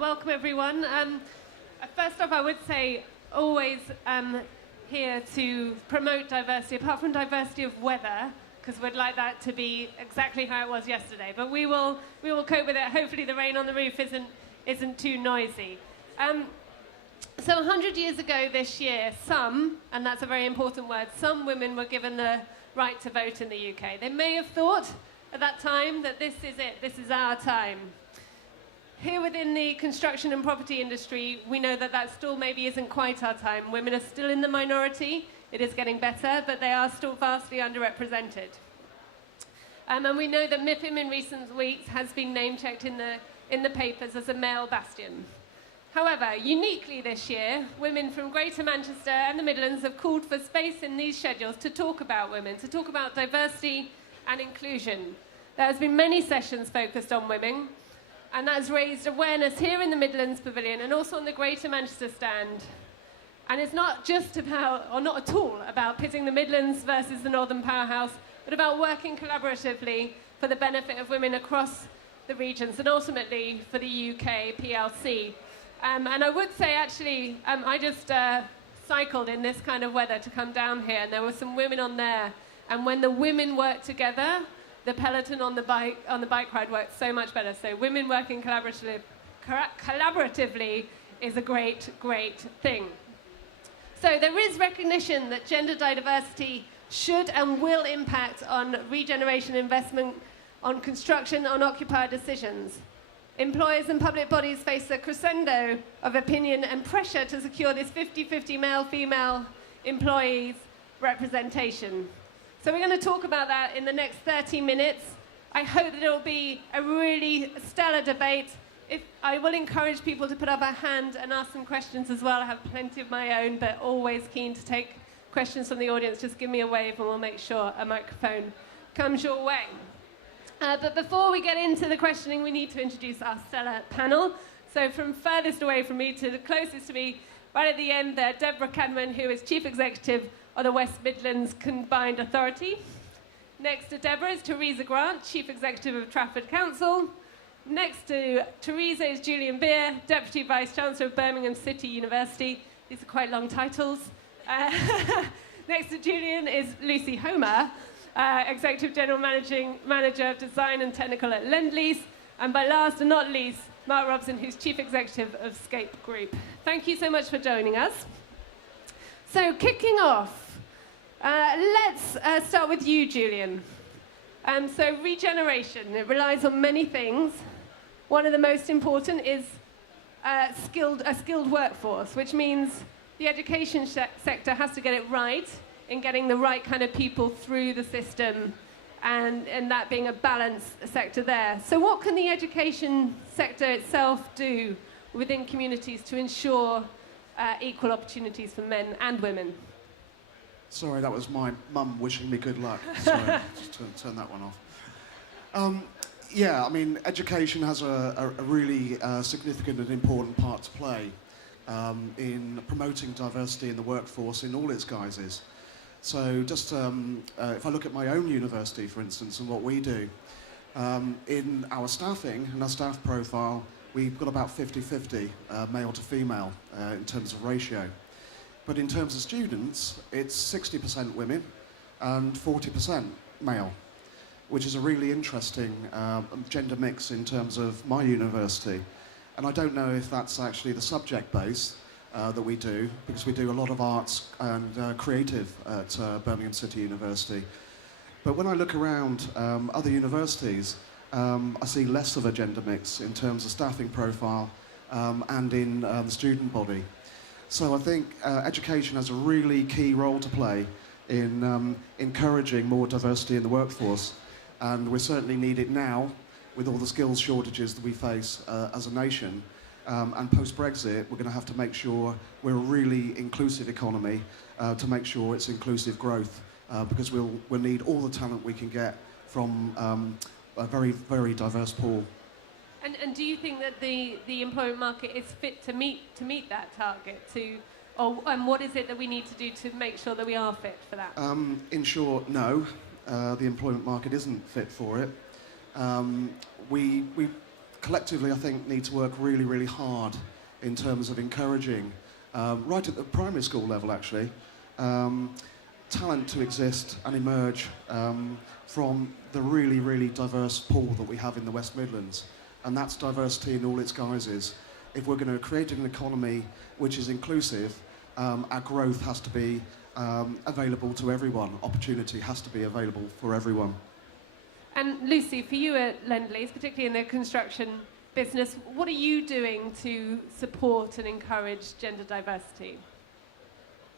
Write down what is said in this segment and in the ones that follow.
Welcome everyone. First off, I would say always here to promote diversity, apart from diversity of weather, because we'd like that to be exactly how it was yesterday. But we will cope with it. Hopefully the rain on the roof isn't too noisy. So 100 years ago this year, some, and that's a very important word, some women were given the right to vote in the UK. They may have thought at that time that this is it, this is our time. Here within the construction and property industry, we know that that still maybe isn't quite our time. Women are still in the minority. It is getting better, but they are still vastly underrepresented. And we know that MIPIM in recent weeks has been name-checked in the papers as a male bastion. However, uniquely this year, women from Greater Manchester and the Midlands have called for space in these schedules to talk about women, to talk about diversity and inclusion. There has been many sessions focused on women, and that has raised awareness here in the Midlands Pavilion and also on the Greater Manchester stand. And it's not just about, or not at all, about pitting the Midlands versus the Northern Powerhouse, but about working collaboratively for the benefit of women across the regions and ultimately for the UK PLC. And I would say, actually, I just cycled in this kind of weather to come down here, and there were some women on there. And when the women work together, the peloton on the bike ride works so much better. So women working collaboratively is a great, great thing. So there is recognition that gender diversity should and will impact on regeneration investment, on construction, on occupier decisions. Employers and public bodies face a crescendo of opinion and pressure to secure this 50-50 male-female employees representation. So we're going to talk about that in the next 30 minutes. I hope that it will be a really stellar debate. I will encourage people to put up a hand and ask some questions as well. I have plenty of my own, but always keen to take questions from the audience. Just give me a wave and we'll make sure a microphone comes your way. But before we get into the questioning, we need to introduce our stellar panel. So from furthest away from me to the closest to me, right at the end there, Deborah Cadman, who is Chief Executive of the West Midlands Combined Authority. Next to Deborah is Teresa Grant, Chief Executive of Trafford Council. Next to Teresa is Julian Beer, Deputy Vice-Chancellor of Birmingham City University. These are quite long titles. Next to Julian is Lucy Homer, Executive General Manager of Design and Technical at Lend-Lease. And by last and not least, Mark Robson, who's Chief Executive of Scape Group. Thank you so much for joining us. So kicking off, let's start with you, Julian. So regeneration, it relies on many things. One of the most important is a skilled workforce, which means the education sector has to get it right in getting the right kind of people through the system, and that being a balanced sector there. So what can the education sector itself do within communities to ensure equal opportunities for men and women? Sorry, that was my mum wishing me good luck. Sorry, just turn that one off. Yeah, I mean, education has a really significant and important part to play in promoting diversity in the workforce in all its guises. So just if I look at my own university, for instance, and what we do, in our staffing and our staff profile, we've got about 50-50 male to female in terms of ratio. But in terms of students, it's 60% women and 40% male, which is a really interesting gender mix in terms of my university. And I don't know if that's actually the subject base that we do, because we do a lot of arts and creative at Birmingham City University. But when I look around other universities, I see less of a gender mix in terms of staffing profile and in the student body. So I think education has a really key role to play in encouraging more diversity in the workforce. And we certainly need it now with all the skills shortages that we face as a nation. And post-Brexit, we're going to have to make sure we're a really inclusive economy to make sure it's inclusive growth, because we'll need all the talent we can get from a very, very diverse pool. And do you think that the employment market is fit to meet that target? And what is it that we need to do to make sure that we are fit for that? In short, no. The employment market isn't fit for it. collectively, I think, need to work really, really hard in terms of encouraging, right at the primary school level actually, talent to exist and emerge from the really, really diverse pool that we have in the West Midlands. And that's diversity in all its guises. If we're going to create an economy which is inclusive, our growth has to be available to everyone. Opportunity has to be available for everyone. And Lucy, for you at Lend-Lease, particularly in the construction business, what are you doing to support and encourage gender diversity?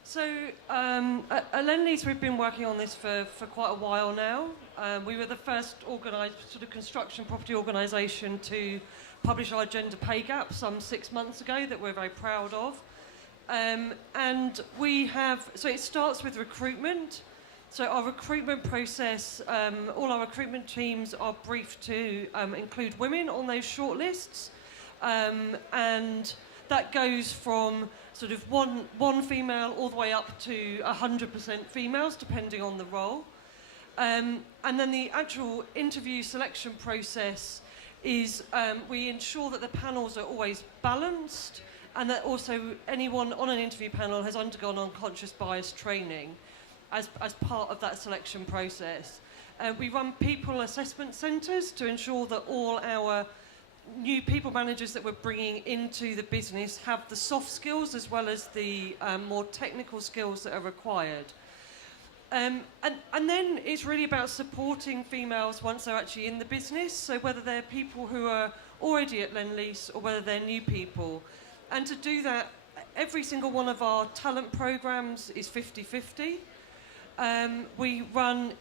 So at Lend-Lease, we've been working on this for quite a while now. We were the first organised sort of construction property organisation to publish our gender pay gap some 6 months ago that we're very proud of. And we have, so it starts with recruitment. So our recruitment process, all our recruitment teams are briefed to include women on those shortlists. And that goes from sort of one female all the way up to 100% females, depending on the role. And then the actual interview selection process is we ensure that the panels are always balanced and that also anyone on an interview panel has undergone unconscious bias training as part of that selection process. We run people assessment centres to ensure that all our new people managers that we're bringing into the business have the soft skills as well as the more technical skills that are required. And then it's really about supporting females once they're actually in the business, so whether they're people who are already at Lend-Lease or whether they're new people. And to do that, every single one of our talent programmes is 50-50. We run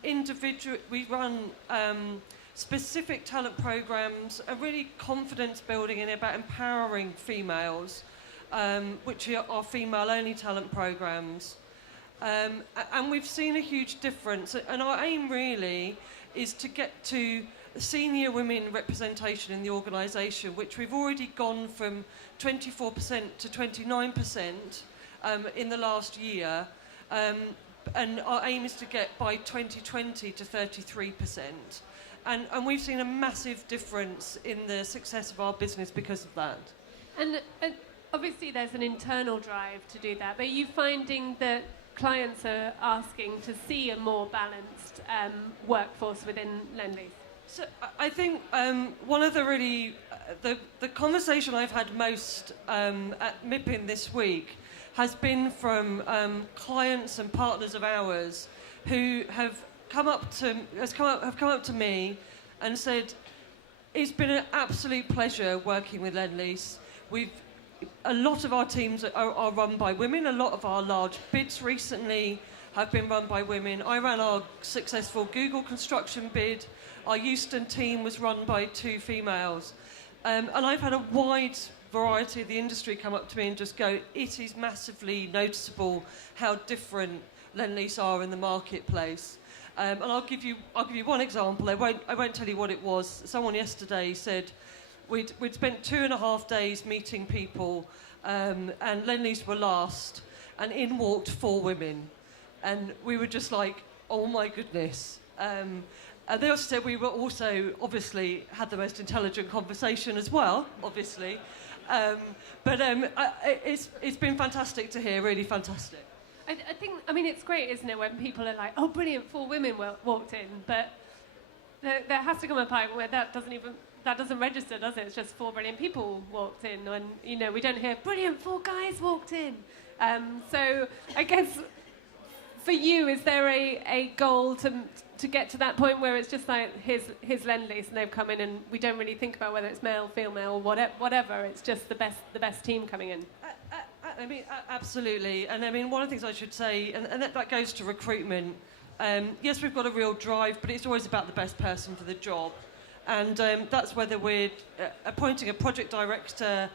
specific talent programs, are really confidence building and about empowering females, which are female-only talent programs. And we've seen a huge difference. And our aim really is to get to senior women representation in the organisation, which we've already gone from 24% to 29% in the last year. And our aim is to get by 2020 to 33%. And we've seen a massive difference in the success of our business because of that. And obviously there's an internal drive to do that, but are you finding that clients are asking to see a more balanced workforce within Lend-Lease? So I think one of the really, the conversation I've had most at MIPIM this week has been from clients and partners of ours who have come up to me and said, it's been an absolute pleasure working with Lend-Lease. A lot of our teams are run by women. A lot of our large bids recently have been run by women. I ran our successful Google construction bid. Our Euston team was run by 2 females. And I've had a wide variety of the industry come up to me and just go, it is massively noticeable how different Lend-Lease are in the marketplace. And I'll give you one example. I won't tell you what it was. Someone yesterday said we'd spent 2.5 days meeting people, and Lend-Lease were last, and in walked 4 women, and we were just like, oh my goodness. And they also said we were also obviously had the most intelligent conversation as well, obviously. But it's been fantastic to hear, really fantastic. I think, I mean, it's great, isn't it, when people are like, oh, brilliant, 4 women walked in, but there has to come a point where that doesn't register, does it? It's just 4 brilliant people walked in, and, you know, we don't hear, brilliant, 4 guys walked in. So I guess for you, is there a goal to get to that point where it's just like, here's Lend-Lease, and they've come in, and we don't really think about whether it's male, female, whatever, it's just the best team coming in? I mean, absolutely. And I mean, one of the things I should say, and that goes to recruitment. Yes, we've got a real drive, but it's always about the best person for the job. And that's whether we're appointing a project director,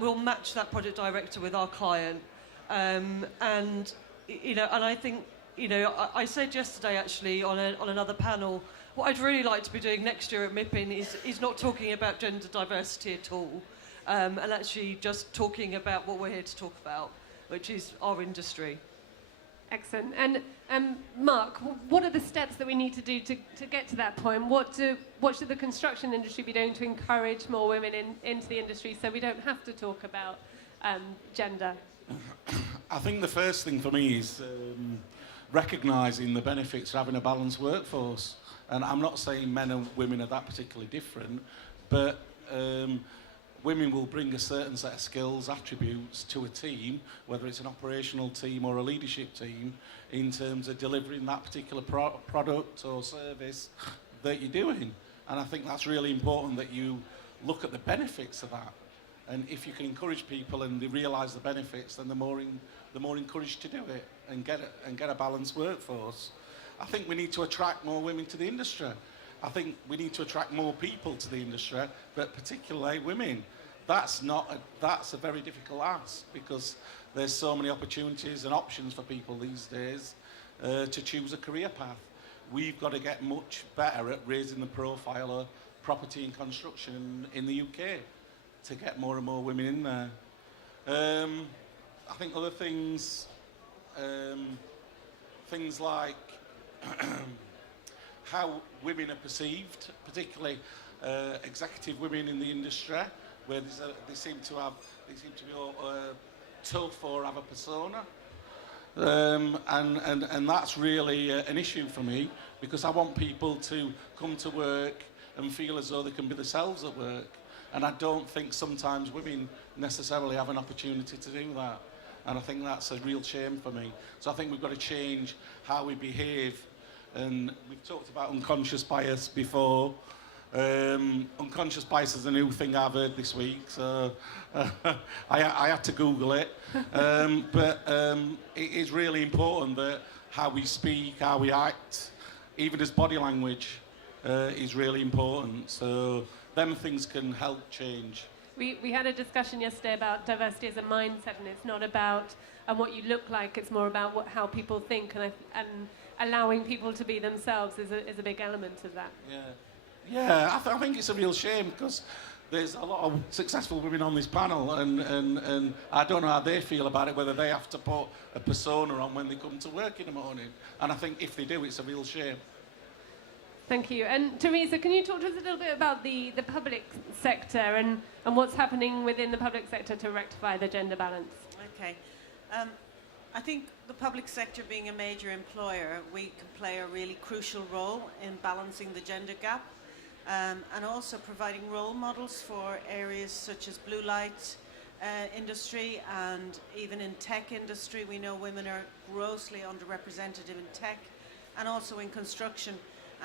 we'll match that project director with our client. And, you know, and I think, you know, I said yesterday actually on another panel, what I'd really like to be doing next year at MIPIM is not talking about gender diversity at all. And actually just talking about what we're here to talk about, which is our industry. Excellent. And Mark, what are the steps that we need to do to get to that point? What should the construction industry be doing to encourage more women into the industry so we don't have to talk about gender? I think the first thing for me is recognising the benefits of having a balanced workforce. And I'm not saying men and women are that particularly different, but women will bring a certain set of skills, attributes to a team, whether it's an operational team or a leadership team, in terms of delivering that particular product or service that you're doing. And I think that's really important that you look at the benefits of that. And if you can encourage people and they realise the benefits, then they're more encouraged to do it and get a balanced workforce. I think we need to attract more women to the industry. I think we need to attract more people to the industry, but particularly women. That's a very difficult ask because there's so many opportunities and options for people these days to choose a career path. We've got to get much better at raising the profile of property and construction in the UK to get more and more women in there. I think other things, things like how women are perceived, particularly executive women in the industry, where they seem to be tough or have a persona, and that's really an issue for me because I want people to come to work and feel as though they can be themselves at work, and I don't think sometimes women necessarily have an opportunity to do that, and I think that's a real shame for me. So I think we've got to change how we behave. And we've talked about unconscious bias before. Unconscious bias is a new thing I've heard this week, so I had to Google it. But it is really important that how we speak, how we act, even as body language, is really important. So them things can help change. We had a discussion yesterday about diversity as a mindset, and it's not about what you look like, it's more about how people think, and allowing people to be themselves is a big element of that. Yeah, I think it's a real shame because there's a lot of successful women on this panel, and I don't know how they feel about it, whether they have to put a persona on when they come to work in the morning. And I think if they do, it's a real shame. Thank you. And Teresa, can you talk to us a little bit about the public sector and what's happening within the public sector to rectify the gender balance? Okay. I think the public sector, being a major employer, we can play a really crucial role in balancing the gender gap, and also providing role models for areas such as blue light industry, and even in tech industry. We know women are grossly underrepresented in tech and also in construction.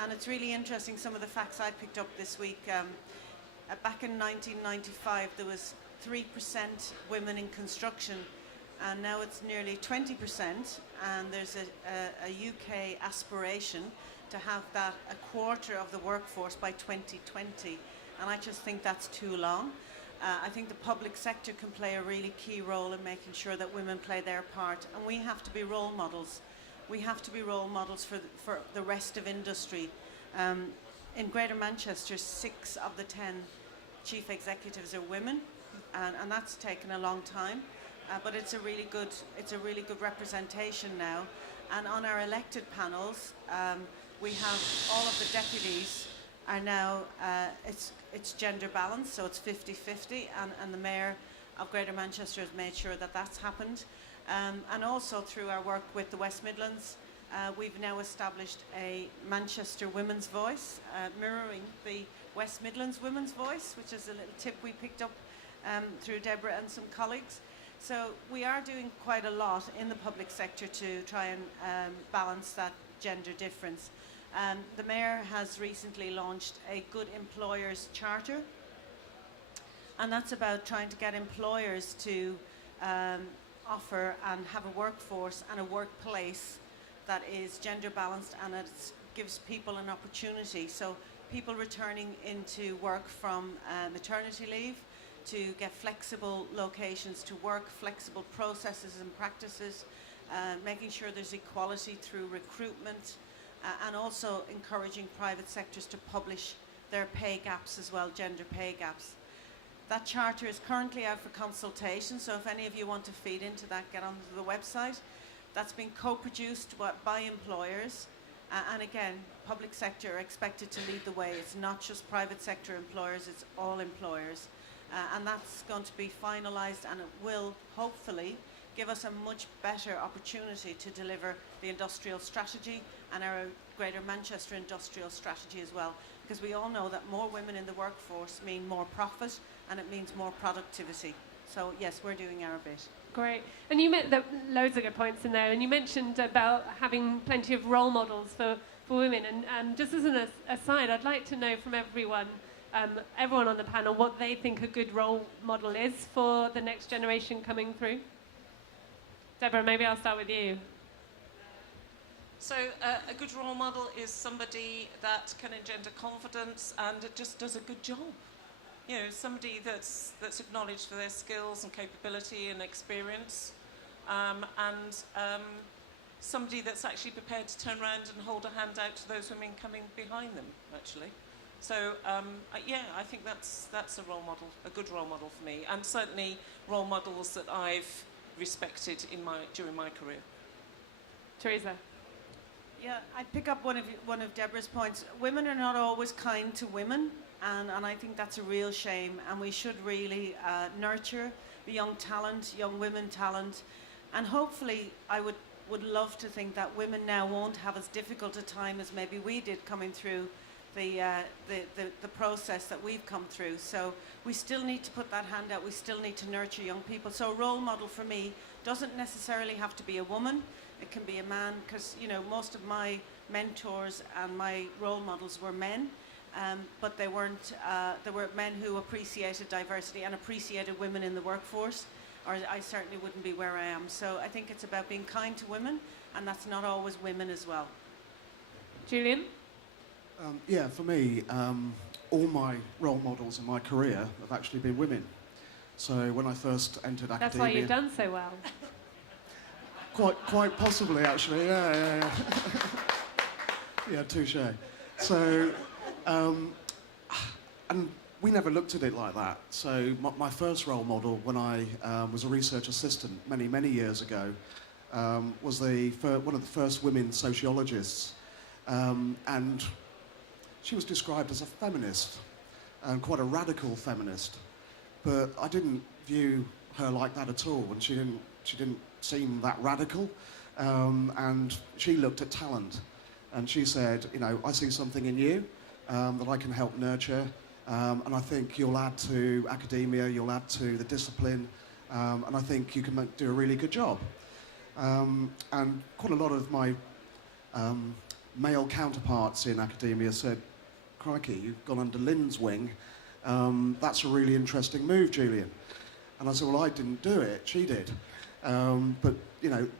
And it's really interesting, some of the facts I picked up this week. Back in 1995, there was 3% women in construction, and now it's nearly 20%, and there's a UK aspiration to have that a quarter of the workforce by 2020, and I just think that's too long. I think the public sector can play a really key role in making sure that women play their part, and we have to be role models. We have to be role models for the rest of industry. In Greater Manchester, 6 of the 10 chief executives are women, and that's taken a long time. But it's a really good representation now. And on our elected panels, we have all of the deputies are now, it's gender balanced, so it's 50-50, and the Mayor of Greater Manchester has made sure that that's happened. And also through our work with the West Midlands, we've now established a Manchester Women's Voice, mirroring the West Midlands Women's Voice, which is a little tip we picked up through Deborah and some colleagues. So we are doing quite a lot in the public sector to try and balance that gender difference. The Mayor has recently launched a Good Employers Charter, and that's about trying to get employers to offer and have a workforce and a workplace that is gender balanced, and it gives people an opportunity. So people returning into work from maternity leave to get flexible locations to work, flexible processes and practices, making sure there's equality through recruitment, and also encouraging private sectors to publish their pay gaps as well, gender pay gaps. That charter is currently out for consultation, so if any of you want to feed into that, get onto the website. that's been co-produced by employers. And again, public sector are expected to lead the way. It's not just private sector employers, it's all employers. And that's going to be finalised, and it will hopefully give us a much better opportunity to deliver the industrial strategy and our Greater Manchester industrial strategy as well. Because we all know that more women in the workforce mean more profit, and it means more productivity. So yes, we're doing our bit. Great. And you meant loads of good points in there. And you mentioned about having plenty of role models for women. And just as an aside, I'd like to know from everyone on the panel what they think a good role model is for the next generation coming through. Deborah, maybe I'll start with you. So a good role model is somebody that can engender confidence and just does a good job. You know, somebody that's acknowledged for their skills and capability and experience, and somebody that's actually prepared to turn around and hold a hand out to those women coming behind them, actually. So, yeah, I think that's a role model, a good role model for me, and certainly role models that I've respected during my career. Teresa. Yeah, I pick up one of Deborah's points. Women are not always kind to women, and I think that's a real shame. And we should really nurture the young talent, young women talent, and hopefully, I would love to think that women now won't have as difficult a time as maybe we did coming through the process that we've come through. So we still need to put that hand out. We still need to nurture young people. So a role model for me doesn't necessarily have to be a woman. It can be a man, because most of my mentors and my role models were men, but they weren't. There were men who appreciated diversity and appreciated women in the workforce, or I certainly wouldn't be where I am. So I think it's about being kind to women, and that's not always women as well. Julian? Yeah, for me, all my role models in my career have actually been women. So when I first entered academia... That's why you've done so well. Quite possibly, actually, yeah. Yeah, touche. So, and we never looked at it like that. So my first role model when I was a research assistant many years ago was one of the first women sociologists. And she was described as a feminist, quite a radical feminist. But I didn't view her like that at all, and she didn't seem that radical. And she looked at talent, and she said, I see something in you that I can help nurture, and I think you'll add to academia, you'll add to the discipline, and I think you can do a really good job. And quite a lot of my male counterparts in academia said, crikey, you've gone under Lynn's wing. That's a really interesting move, Julian. And I said, well, I didn't do it, she did. But,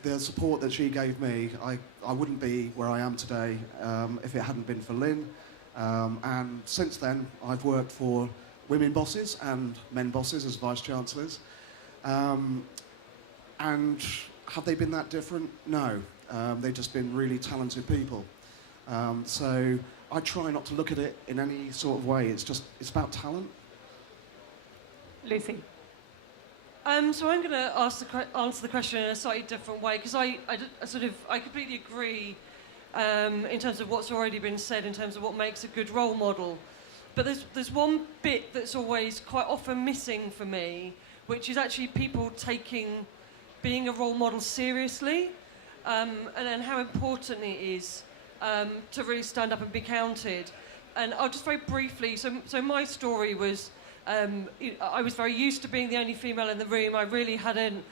the support that she gave me, I wouldn't be where I am today if it hadn't been for Lynn. And since then, I've worked for women bosses and men bosses as vice-chancellors. And have they been that different? No. They've just been really talented people. So I try not to look at it in any sort of way. It's about talent. Lucy. So I'm going to answer the question in a slightly different way, because I completely agree in terms of what's already been said in terms of what makes a good role model. But there's one bit that's always quite often missing for me, which is actually people taking being a role model seriously, and then how important it is to really stand up and be counted. And I'll just very briefly, so my story was, I was very used to being the only female in the room. I really hadn't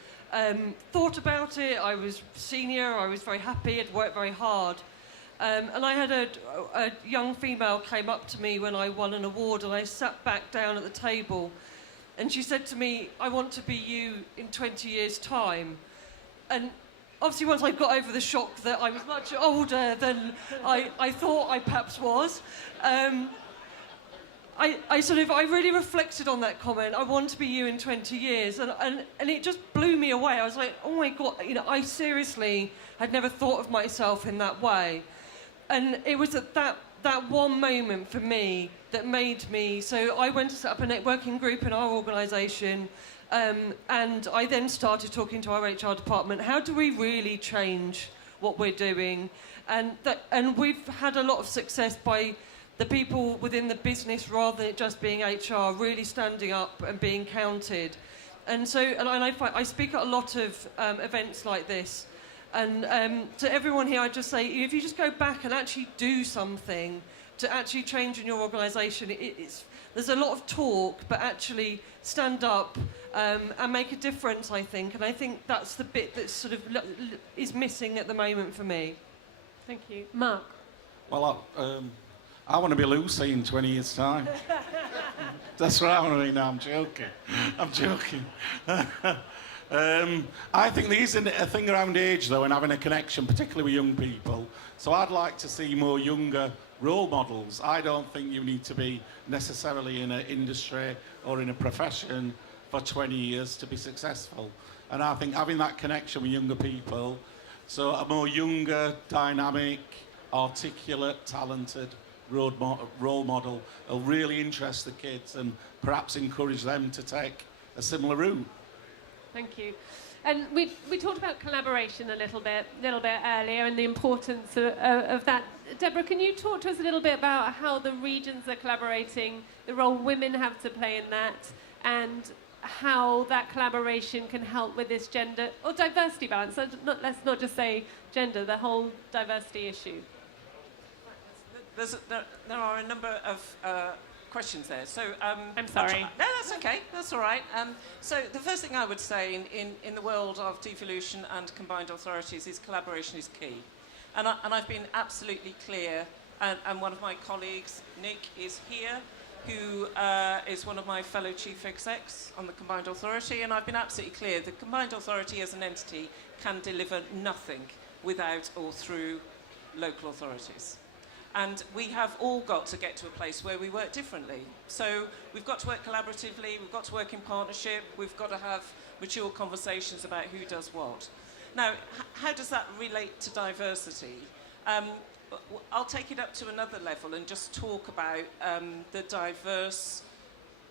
thought about it. I was senior, I was very happy, I'd worked very hard. And I had a young female came up to me when I won an award, and I sat back down at the table, and she said to me, I want to be you in 20 years' time. And obviously once I got over the shock that I was much older than I thought I perhaps was, I really reflected on that comment. I want to be you in 20 years. And it just blew me away. I was like, oh my God, I seriously had never thought of myself in that way. And it was at that that one moment for me that made me... So I went to set up a networking group in our organisation, and I then started talking to our HR department. How do we really change what we're doing? And we've had a lot of success by the people within the business, rather than it just being HR, really standing up and being counted. And so, I speak at a lot of events like this. And to everyone here, I just say, if you just go back and actually do something to actually change in your organisation, there's a lot of talk, but actually stand up and make a difference, I think. And I think that's the bit that sort of is missing at the moment for me. Thank you. Mark? Well, I want to be Lucy in 20 years' time. That's what I want to be. No, I'm joking. I'm joking. I think there is a thing around age, though, and having a connection, particularly with young people. So I'd like to see more younger role models. I don't think you need to be necessarily in an industry or in a profession for 20 years to be successful. And I think having that connection with younger people, so a more younger, dynamic, articulate, talented role model will really interest the kids and perhaps encourage them to take a similar route. Thank you. And we talked about collaboration a little bit earlier and the importance of that. Deborah, can you talk to us a little bit about how the regions are collaborating, the role women have to play in that, and how that collaboration can help with this gender or diversity balance? Let's not just say gender, the whole diversity issue. There are a number of questions there. So I'm sorry. No, that's okay. That's all right. So the first thing I would say in the world of devolution and combined authorities is collaboration is key. And I've been absolutely clear, and one of my colleagues, Nick, is here, who is one of my fellow chief execs on the combined authority, and I've been absolutely clear the combined authority as an entity can deliver nothing without or through local authorities. And we have all got to get to a place where we work differently. So we've got to work collaboratively, we've got to work in partnership, we've got to have mature conversations about who does what. Now, how does that relate to diversity? I'll take it up to another level and just talk about the diverse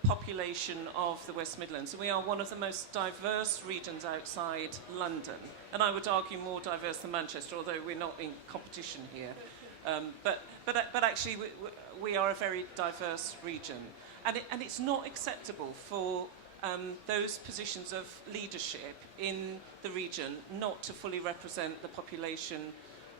population of the West Midlands. We are one of the most diverse regions outside London. And I would argue more diverse than Manchester, although we're not in competition here. But actually, we are a very diverse region. And it's not acceptable for those positions of leadership in the region not to fully represent the population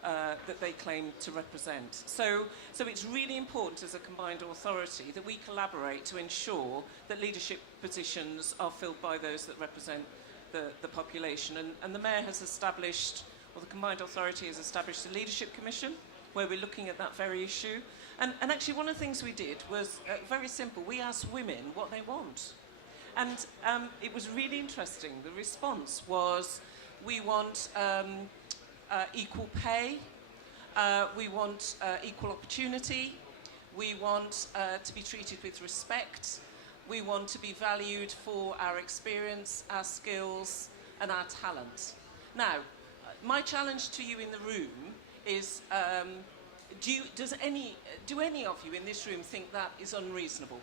that they claim to represent. So it's really important as a combined authority that we collaborate to ensure that leadership positions are filled by those that represent the population. And the Mayor has established, or the combined authority has established a leadership commission where we're looking at that very issue. And actually one of the things we did was very simple. We asked women what they want. And it was really interesting. The response was, we want equal pay, we want equal opportunity, we want to be treated with respect, we want to be valued for our experience, our skills, and our talent. Now, my challenge to you in the room is, do any of you in this room think that is unreasonable?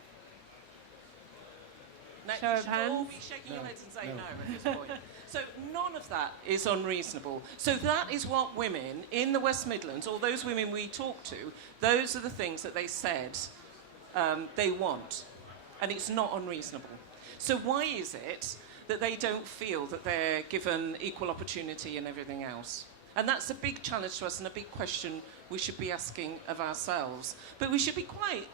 Now, Show you of should all hands. be shaking your heads and saying no at this point. So none of that is unreasonable. So that is what women in the West Midlands, or those women we talk to, those are the things that they said they want. And it's not unreasonable. So why is it that they don't feel that they're given equal opportunity and everything else? And that's a big challenge to us and a big question we should be asking of ourselves. But we should be quite,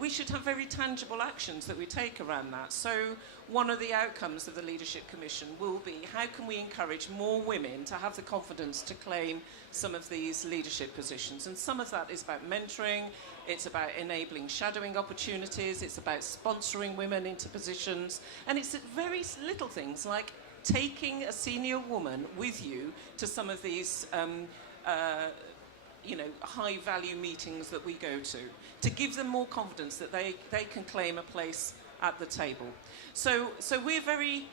we should have very tangible actions that we take around that. So one of the outcomes of the Leadership Commission will be, how can we encourage more women to have the confidence to claim some of these leadership positions? And some of that is about mentoring, it's about enabling shadowing opportunities, it's about sponsoring women into positions, and it's very little things like taking a senior woman with you to some of these high-value meetings that we go to give them more confidence that they can claim a place at the table. So we're very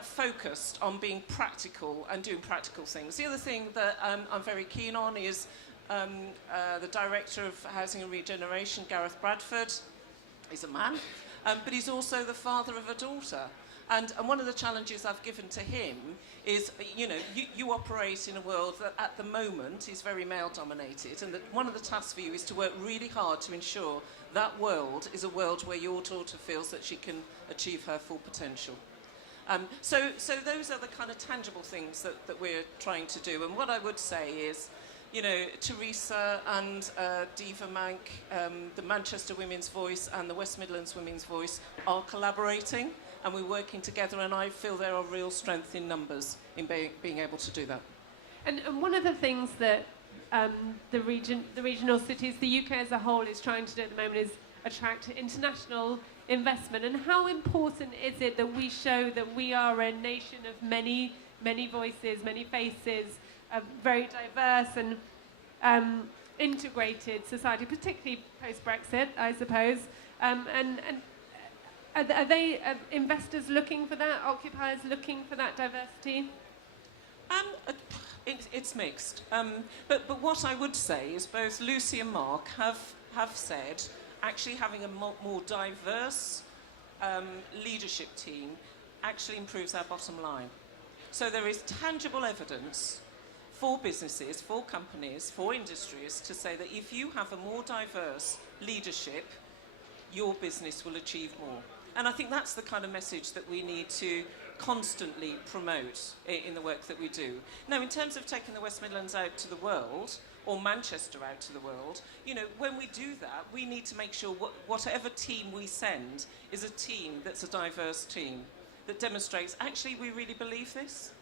focused on being practical and doing practical things. The other thing that I'm very keen on is the Director of Housing and Regeneration, Gareth Bradford. He's a man, but he's also the father of a daughter. And one of the challenges I've given to him is, you operate in a world that at the moment is very male-dominated, and that one of the tasks for you is to work really hard to ensure that world is a world where your daughter feels that she can achieve her full potential. So those are the kind of tangible things that we're trying to do. And what I would say is, Teresa and Diva Mank, the Manchester Women's Voice and the West Midlands Women's Voice are collaborating, and we're working together, and I feel there are real strength in numbers in being able to do that. And one of the things that the regional cities, the UK as a whole, is trying to do at the moment is attract international investment. And how important is it that we show that we are a nation of many, many voices, many faces, a very diverse and integrated society, particularly post-Brexit, I suppose. And are they investors looking for that, occupiers looking for that diversity? It's mixed. But what I would say is both Lucy and Mark have said actually having a more diverse leadership team actually improves our bottom line. So there is tangible evidence for businesses, for companies, for industries to say that if you have a more diverse leadership, your business will achieve more. And I think that's the kind of message that we need to constantly promote in the work that we do. Now, in terms of taking the West Midlands out to the world, or Manchester out to the world, when we do that, we need to make sure whatever team we send is a team that's a diverse team, that demonstrates, actually, we really believe this.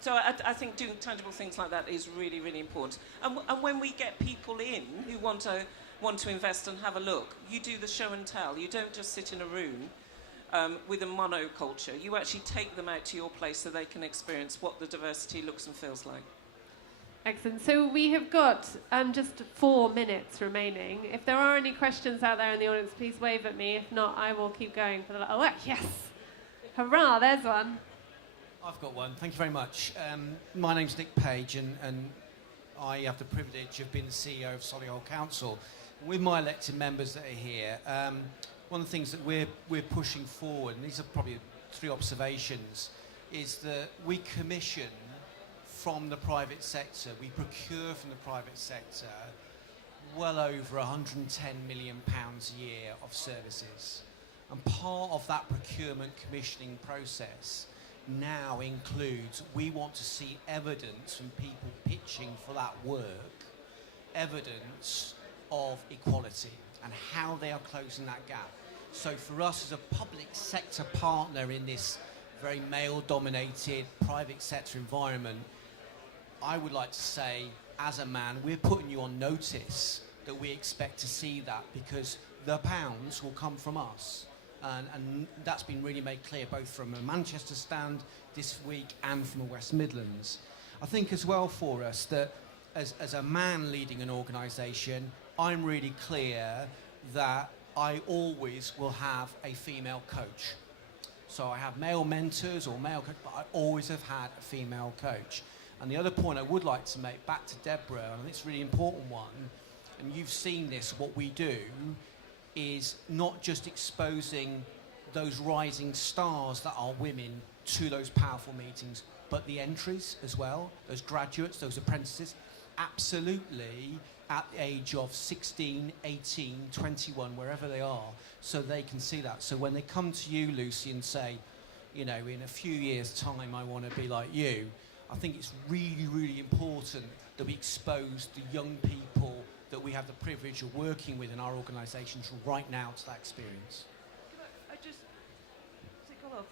So I think doing tangible things like that is really, really important. And when we get people in who want to invest and have a look, you do the show and tell. You don't just sit in a room with a monoculture. You actually take them out to your place so they can experience what the diversity looks and feels like. Excellent. So we have got just 4 minutes remaining. If there are any questions out there in the audience, please wave at me. If not, I will keep going for the... Oh, yes! Hurrah, there's one. I've got one. Thank you very much. My name's Nick Page, and I have the privilege of being the CEO of Solihull Council. With my elected members that are here, one of the things that we're pushing forward, and these are probably 3 observations, is that we commission from the private sector, we procure from the private sector well over £110 million a year of services. And part of that procurement commissioning process now includes, we want to see evidence from people pitching for that work, evidence of equality and how they are closing that gap. So for us as a public sector partner in this very male-dominated private sector environment, I would like to say, as a man, we're putting you on notice that we expect to see that, because the pounds will come from us. And that's been really made clear both from a Manchester stand this week and from a West Midlands. I think as well for us that as a man leading an organisation, I'm really clear that I always will have a female coach. So I have male mentors or male coach, but I always have had a female coach. And the other point I would like to make back to Deborah, and it's a really important one, and you've seen this, what we do is not just exposing those rising stars that are women to those powerful meetings, but the entries as well, those graduates, those apprentices, absolutely at the age of 16, 18, 21, wherever they are, so they can see that. So when they come to you, Lucy, and say, in a few years' time, I want to be like you, I think it's really, really important that we expose the young people that we have the privilege of working with in our organisations right now to that experience.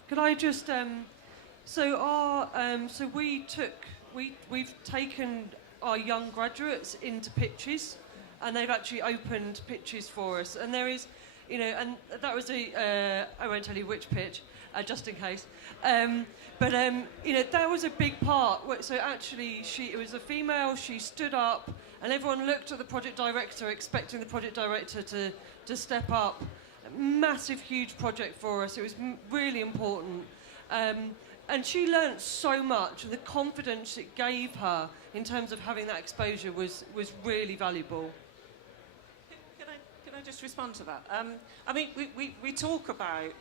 Could I just so we've taken our young graduates into pitches, and they've actually opened pitches for us, and there is, and that was I won't tell you which pitch, just in case, but that was a big part. So actually, it was a female. She stood up, and everyone looked at the project director, expecting the project director to step up. Massive, huge project for us. It was really important. And she learnt so much, and the confidence it gave her in terms of having that exposure was really valuable. Can I just respond to that? I mean, we talk about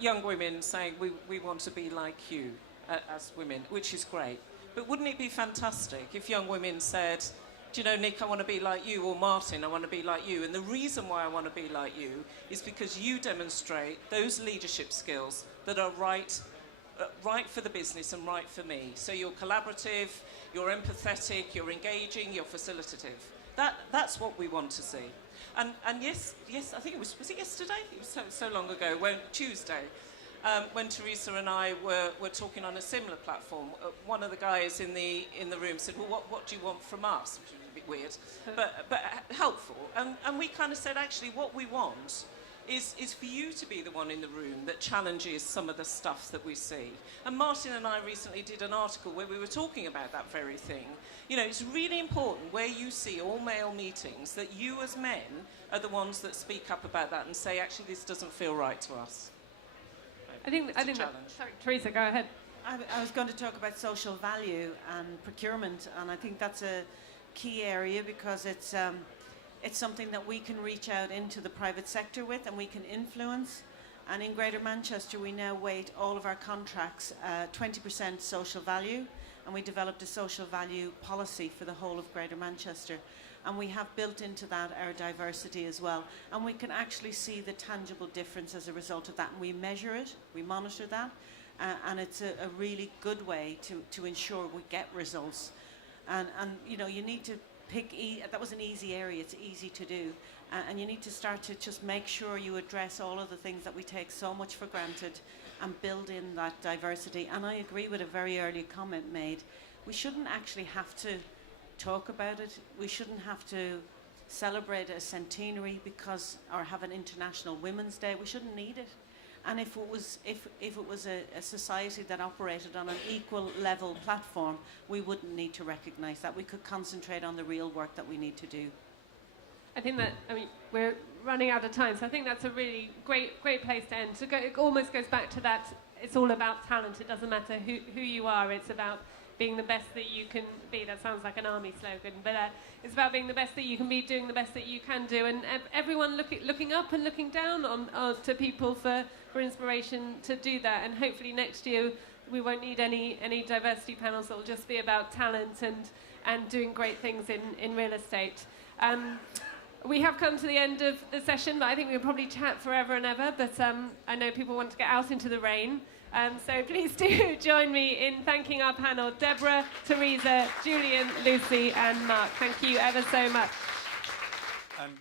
young women saying we want to be like you as women, which is great. But wouldn't it be fantastic if young women said, do you know, Nick, I want to be like you, or Martin, I want to be like you. And the reason why I want to be like you is because you demonstrate those leadership skills that are right for the business and right for me. So you're collaborative, you're empathetic, you're engaging, you're facilitative. That's what we want to see. And yes, I think was it yesterday? It was so long ago, Tuesday, when Teresa and I were talking on a similar platform. One of the guys in the room said, well, what do you want from us? Which was a bit weird, but helpful. And we kind of said, actually, what we want is for you to be the one in the room that challenges some of the stuff that we see. And Martin and I recently did an article where we were talking about that very thing. You know, it's really important where you see all-male meetings that you as men are the ones that speak up about that and say, actually, this doesn't feel right to us. I think sorry, Teresa, go ahead. I was going to talk about social value and procurement, and I think that's a key area because it's something that we can reach out into the private sector with and we can influence. And in Greater Manchester, we now weight all of our contracts 20% social value, and we developed a social value policy for the whole of Greater Manchester. And we have built into that our diversity as well. And we can actually see the tangible difference as a result of that. And we measure it, we monitor that, and it's a really good way to ensure we get results. And you know, you need to pick, that was an easy area, it's easy to do. And you need to start to just make sure you address all of the things that we take so much for granted and build in that diversity. And I agree with a very early comment made. We shouldn't actually have to talk about it. We shouldn't have to celebrate a centenary or have an International Women's Day. We shouldn't need it. And if it was a society that operated on an equal level platform, we wouldn't need to recognise that. We could concentrate on the real work that we need to do. I think that, I mean, we're running out of time, so I think that's a really great place to end. So it almost goes back to that, it's all about talent. It doesn't matter who you are, it's about being the best that you can be. That sounds like an army slogan, but it's about being the best that you can be, doing the best that you can do, and everyone looking up and looking down on to people for inspiration to do that. And hopefully next year we won't need any diversity panels. It'll just be about talent and doing great things in real estate. We have come to the end of the session, but I think we'll probably chat forever and ever, but I know people want to get out into the rain. So please do join me in thanking our panel, Deborah, Teresa, Julian, Lucy and Mark. Thank you ever so much. And